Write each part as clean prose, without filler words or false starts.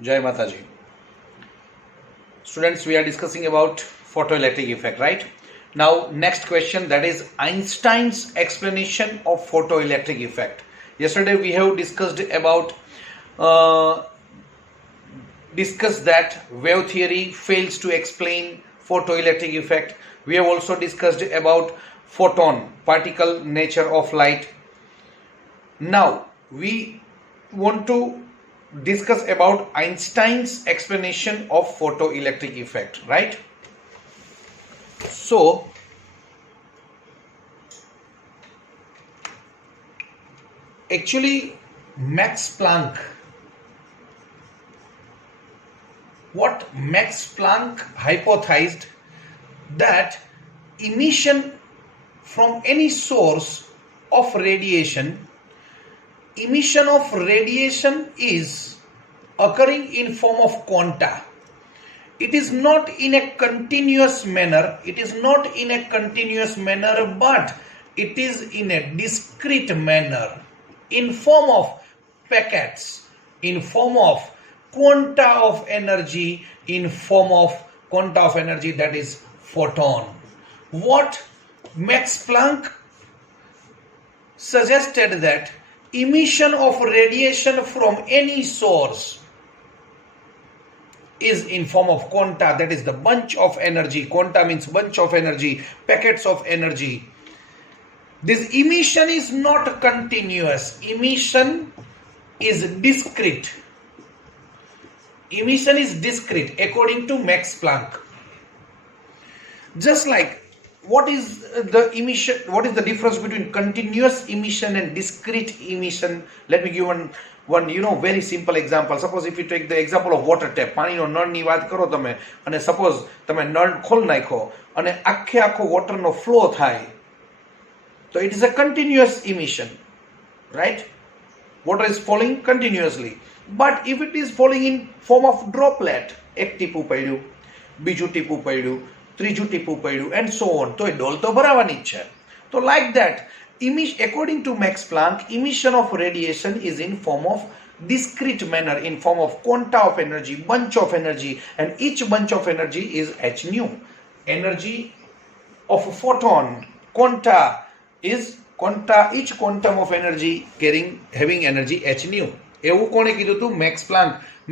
Jai Mataji. Students, we are discussing about photoelectric effect, right? Now, next question, that is Einstein's explanation of photoelectric effect. Yesterday we have discussed about that wave theory fails to explain photoelectric effect. We have also discussed about photon, particle nature of light. Now we want to discuss about Einstein's explanation of photoelectric effect, right? So actually Max Planck hypothesized that emission from any source of radiation is occurring in form of quanta. It is not in a continuous manner, but it is in a discrete manner, in form of packets, in form of quanta of energy, that is photon. What Max Planck suggested that emission of radiation from any source is in form of quanta, that is the bunch of energy. Quanta means bunch of energy, packets of energy. This emission is not continuous, emission is discrete. According to Max Planck. Just like what is the difference between continuous emission and discrete emission? Let me give one very simple example. Suppose if you take the example of water tap, પાણીનો નળની વાત કરો તમે, અને suppose તમે નળ ખોલ નાખો અને આખો waterનો flow થાય, so it is a continuous emission, right? Water is falling continuously. But if it is falling in form of droplet, એક ટીપું પડ્યું, બીજું ટીપું પડ્યું, ત્રીજું ટીપું પડ્યું, and so on, તો એ ડોલ તો ભરાવાની જ છે. So like that, according to Max Planck, emission of radiation is in form of discrete manner, in form of quanta of energy, bunch of energy, and each bunch of energy is h nu. Energy of a photon, each quantum of energy having energy h nu. એવું કોણે કીધું હતું?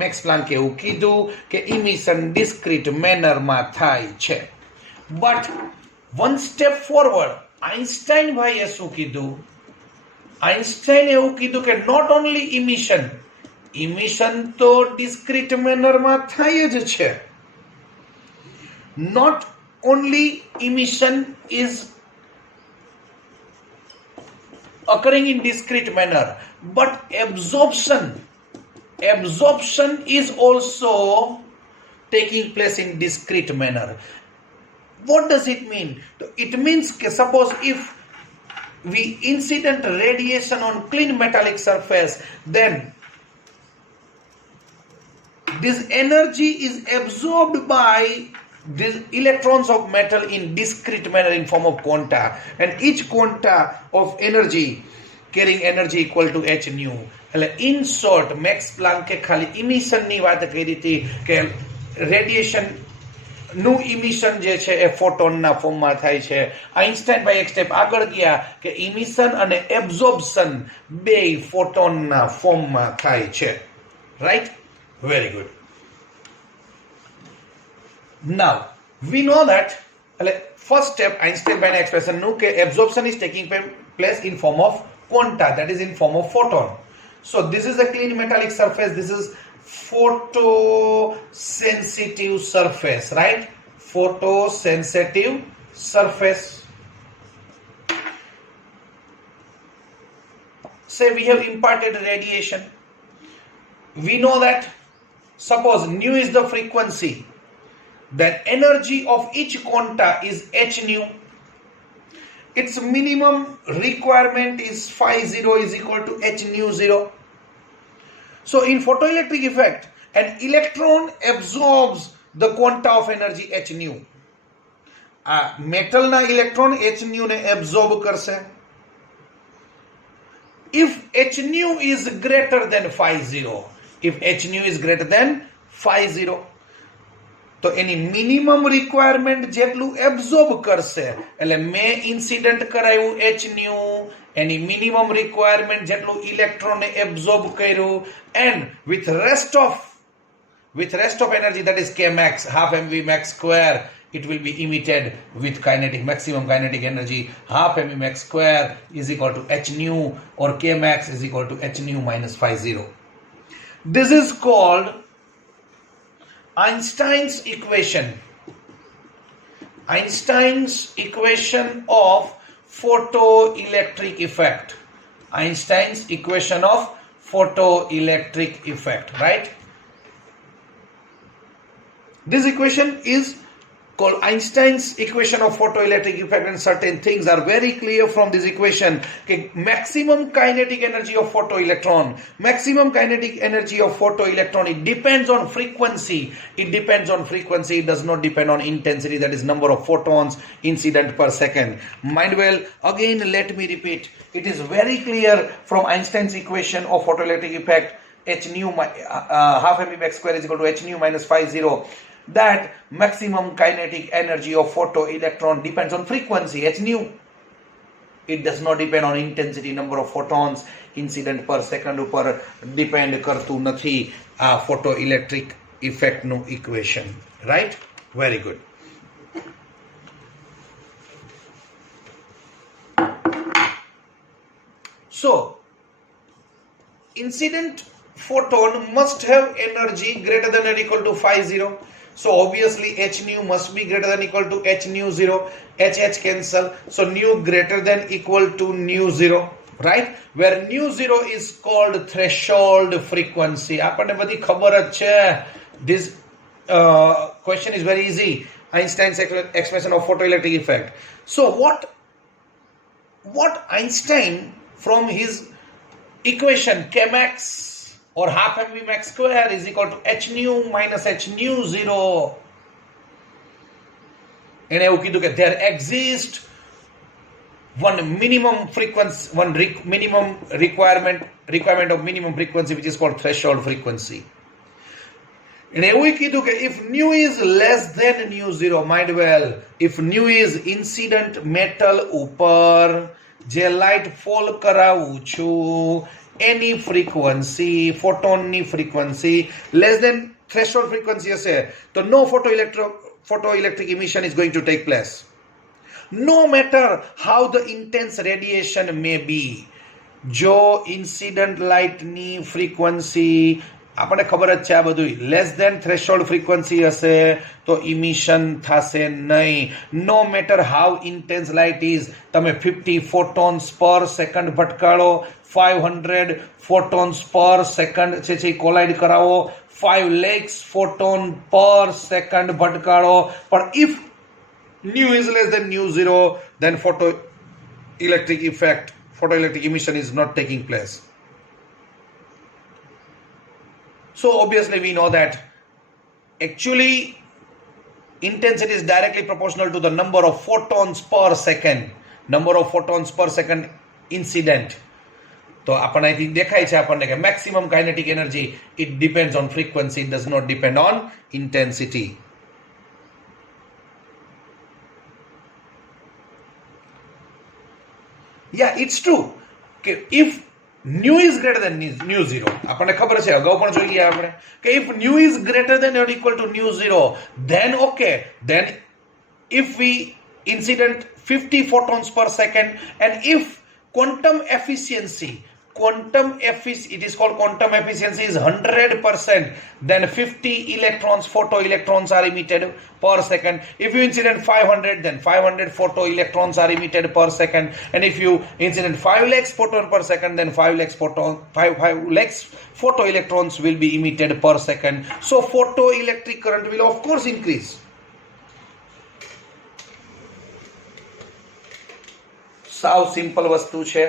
Max પ્લાન્કે એવું કીધું કે emission discrete મેનરમાં થાય છે. But one step forward Einstein ભાઈએ શું કીધું? આઇન્સ્ટાઈને એવું કીધું કે નોટ ઓનલી ઇમિશન તો ડિસ્ક્રીટ મેનરમાં થાય જ છે. Not only emission is occurring in discrete manner, but absorption is also taking place in discrete manner. What does it mean? It means that suppose if we incident radiation on clean metallic surface, then this energy is absorbed by these electrons of metal in discrete manner in form of quanta, and each quanta of energy carrying energy equal to h nu. In short, Max Planck ખાલી emission ની વાત કરી હતી કે radiation નું emission જે છે એ photon ના ફોર્મ માં થાય છે. આઇન્સ્ટાઈન ભાઈ એક સ્ટેપ આગળ ગયા કે emission અને absorption બે ફોટોન ના ફોર્મ માં થાય છે. Right? Very good. Now, we know that first step, Einstein by expression knew that absorption is taking place in form of quanta, that is in form of photon. So this is a clean metallic surface, this is photosensitive surface, right? Photosensitive surface. Say we have imparted radiation. We know that suppose nu is the frequency, then energy of each quanta is h nu. Its minimum requirement is phi 0 is equal to h nu 0. So in photoelectric effect, an electron absorbs the quanta of energy h nu. Metal na electron h nu ne absorb karse. If h nu is greater than phi 0, if h nu is greater than phi 0. તો એની minimum requirement જેટલું absorb કરશે, એટલે મેં incident કરાયું h nu, એની minimum requirement જેટલું ઇલેક્ટ્રોનને absorb કર્યું, and with rest of energy, that is k max, half mv max square, it will be emitted with maximum kinetic energy. Half mv max square is equal to h nu, or k max is equal to h nu minus phi 0. This is called Einstein's equation. Einstein's equation of photoelectric effect. Einstein's equation of photoelectric effect, right? This equation is called Einstein's equation of photoelectric effect, and certain things are very clear from this equation. Okay, maximum kinetic energy of photoelectron, it depends on frequency. It does not depend on intensity, that is number of photons incident per second. Mind well, again let me repeat, it is very clear from Einstein's equation of photoelectric effect, h nu half mv max square is equal to h nu minus phi 0, that maximum kinetic energy of photoelectron depends on frequency, h nu. It does not depend on intensity, number of photons incident per second ઉપર depend કરતું નથી આ photoelectric effect નું equation, right? Very good. So incident photon must have energy greater than or equal to phi 0. So obviously h nu must be greater than equal to h nu 0. H cancel. So nu greater than equal to nu 0. Right? Where nu 0 is called threshold frequency. આપણને બધી ખબર જ છે. This question is very easy. Einstein's expression of photoelectric effect. So what Einstein from his equation k max or half mv max square is equal to h nu minus h nu 0. And એવું કીધું કે there exists one minimum frequency, minimum requirement of minimum frequency, which is called threshold frequency. And એવું કીધું કે if nu is less than nu 0, mind well, if nu is incident metal ઉપર જે light fall કરાવું છું, any frequency, photon ni frequency less than threshold frequency hase, so no photoelectric emission is going to take place, no matter how the intense radiation may be. જો incident light ni frequency આપણને ખબર જ છે આ બધું less than threshold frequency હશે તો emission થશે નહીં. No matter how intense light is, તમે 50 ફોટોન્સ પર સેકન્ડ ભટકાડો, 500 ફોટોન્સ પર સેકન્ડ છે કોલાઇડ કરાવો, 5 lakhs ફોટોન પર સેકન્ડ ભટકાડો, પણ if nu is less than nu 0, then photoelectric emission is not taking place. So obviously we know that actually intensity is directly proportional to the number of photons per second incident. તો આપણને અહીંથી દેખાય છે આપણને કે maximum kinetic energy, it depends on frequency, it does not depend on intensity. Yeah, it's true. Okay, if nu is greater than nu 0, આપણને ખબર છે અગાઉ પણ જોઈ ગયા આપણે કે if nu is greater than or equal to nu 0, then okay, then if we incident 50 photons per second, and if quantum efficiency, it is called quantum efficiency is 100%, then 50 photoelectrons are emitted per second. If you incident 500, then 500 photoelectrons are emitted per second. And if you incident 5 lakhs photon per second, then 5 lakhs photoelectrons will be emitted per second. So photoelectric current will of course increase. સાવ simple વસ્તુ છે.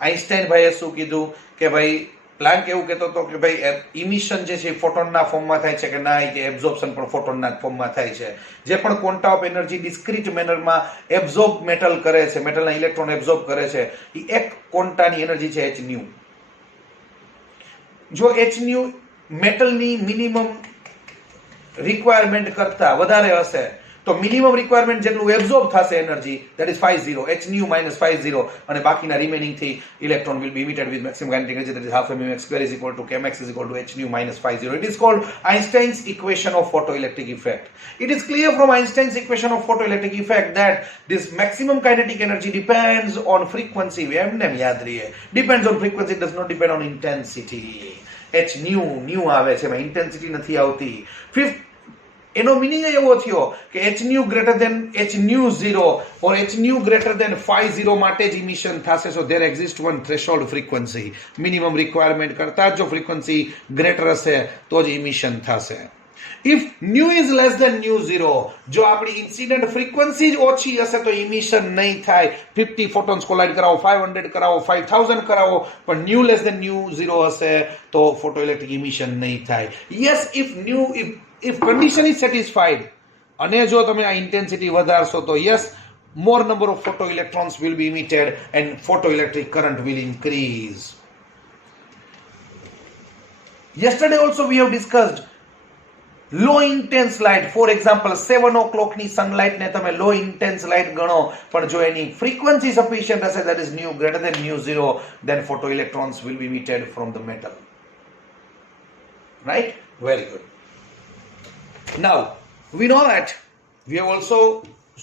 Einstein ભાઈએ શું કીધું કે ભાઈ Planck એવું કહેતો હતો કે ભાઈ ઇમિશન જે છે ફોટોનના ફોર્મમાં થાય છે કે ના, કે એબ્ઝોર્પ્શન પણ ફોટોનના ફોર્મમાં થાય છે. જે પણ ક્વોન્ટા ઓફ એનર્જી ડિસ્ક્રીટ મેનરમાં એબ્ઝોર્બ મેટલ કરે છે, મેટલના ઇલેક્ટ્રોન એબ્ઝોર્બ કરે છે, એ એક ક્વોન્ટાની એનર્જી છે h nu. જો h nu મેટલની મિનિમમ રિક્વાયરમેન્ટ કરતા વધારે હશે તો મિનિમમ રિક્વાયરમેન્ટ જેટલું એબ્ઝોર્બ થશે energy that is 50 h nu minus 50 અને બાકીના રિમેનિંગ થી electron will be emitted with maximum kinetic energy that is half mx square is equal to kmx is equal to h nu minus 50. It is called Einstein's equation of photoelectric effect. It is clear from Einstein's equation of photoelectric effect that this maximum kinetic energy depends on frequency. એમને યાદ રહીએ, depends on frequency, does not depend on intensity. h nu આવે છે એમાં intensity નથી આવતી. Fifth, એનો meaning એવો થયો કે h nu greater than h nu 0 or h nu greater than phi 0 માટે જ ઇમિશન થશે. So there exists one threshold frequency. Minimum requirement કરતા જો ફ્રીક્વન્સી ગ્રેટર હશે તો જ ઇમિશન થશે. If nu is less than nu 0, જો આપણી ઇન્સિડન્ટ ફ્રીક્વન્સી જ ઓછી હશે તો ઇમિશન નહીં થાય. 50 ફોટોન્સ કોલાઇડ કરાવો, 500 કરાવો, 5000 કરાવો, પણ nu less than nu 0 હશે તો ફોટોઇલેક્ટ્રિક ઇમિશન નહીં થાય. Yes, if condition is satisfied અને જો તમે આ ઇન્ટેન્સિટી વધારશો તો yes, more number of photoelectrons will be emitted and photoelectric current will increase. Yesterday also we have discussed low intense light. For example, 7 o'clock ની sunlight ને તમે low intense light ગણો, પણ જો એની frequency sufficient હશે, that is nu greater than nu 0, then photoelectrons will be emitted from the metal. Right? Very good. Now, we know that we have also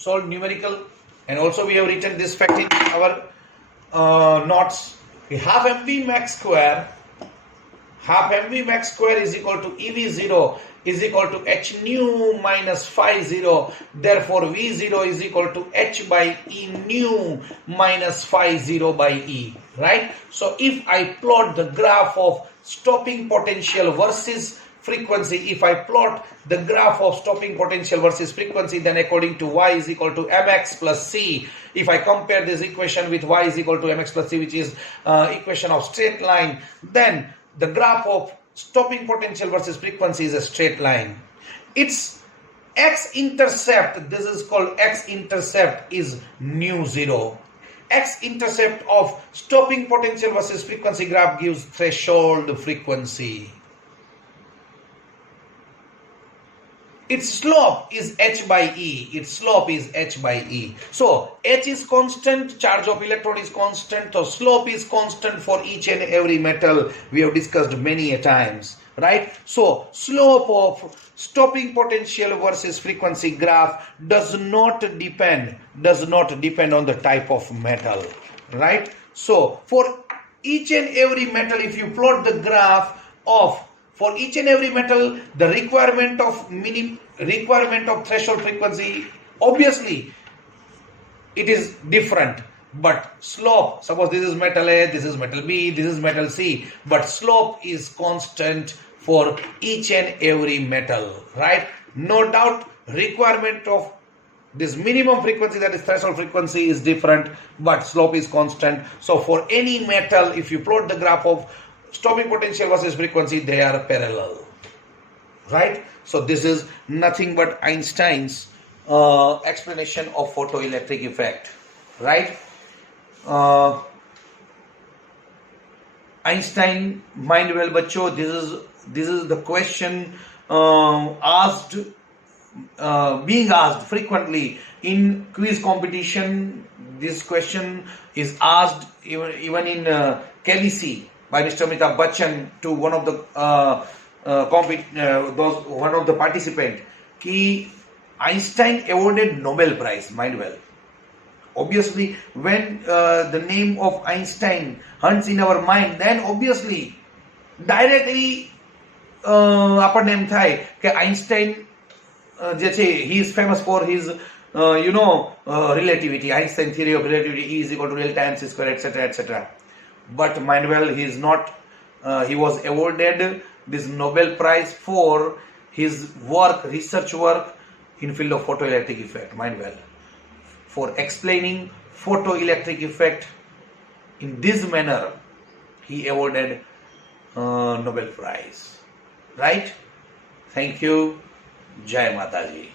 solved numerical and also we have written this fact in our notes. Half mv max square is equal to EV0 is equal to h nu minus phi 0. Therefore, V0 is equal to h by E nu minus phi 0 by E. Right? So, if I plot the graph of stopping potential versus frequency, if I plot the graph of stopping potential versus frequency, then according to y is equal to mx plus c, if I compare this equation with y is equal to mx plus c, which is equation of straight line, then the graph of stopping potential versus frequency is a straight line. Its x-intercept, this is called x-intercept, is nu 0. X-intercept of stopping potential versus frequency graph gives threshold frequency. Its slope is h by e. Its slope is h by e. So h is constant, charge of electron is constant, so slope is constant for each and every metal. We have discussed many a times, right? So slope of stopping potential versus frequency graph does not depend on the type of metal, right? So for each and every metal, if you plot the graph of for each and every metal, the requirement of threshold frequency, obviously it is different, but slope, suppose this is metal A, this is metal B, this is metal C, but slope is constant for each and every metal, right? No doubt requirement of this minimum frequency, that is threshold frequency, is different, but slope is constant. So for any metal, if you plot the graph of stopping potential versus frequency, they are parallel, right? So this is nothing but Einstein's explanation of photoelectric effect, right? Einstein, mind well bachcho, this is the question being asked frequently in quiz competition. This question is asked even in Kelly by Mr. Amitabh Bachchan to one of the participant. Ki Einstein awarded Nobel Prize, mind well. Obviously, when the name of Einstein hunts in our mind, then obviously directly આપણને એમ થાય કે Einstein જે છે he is famous for his relativity, Einstein theory of relativity, E is equal to delta mc square, etc., etc. But mind well, he is not. He was awarded this Nobel Prize for his research work in field of photoelectric effect. Mind well, for explaining photoelectric effect in this manner, he awarded Nobel Prize. Right? Thank you. Jai Mataji.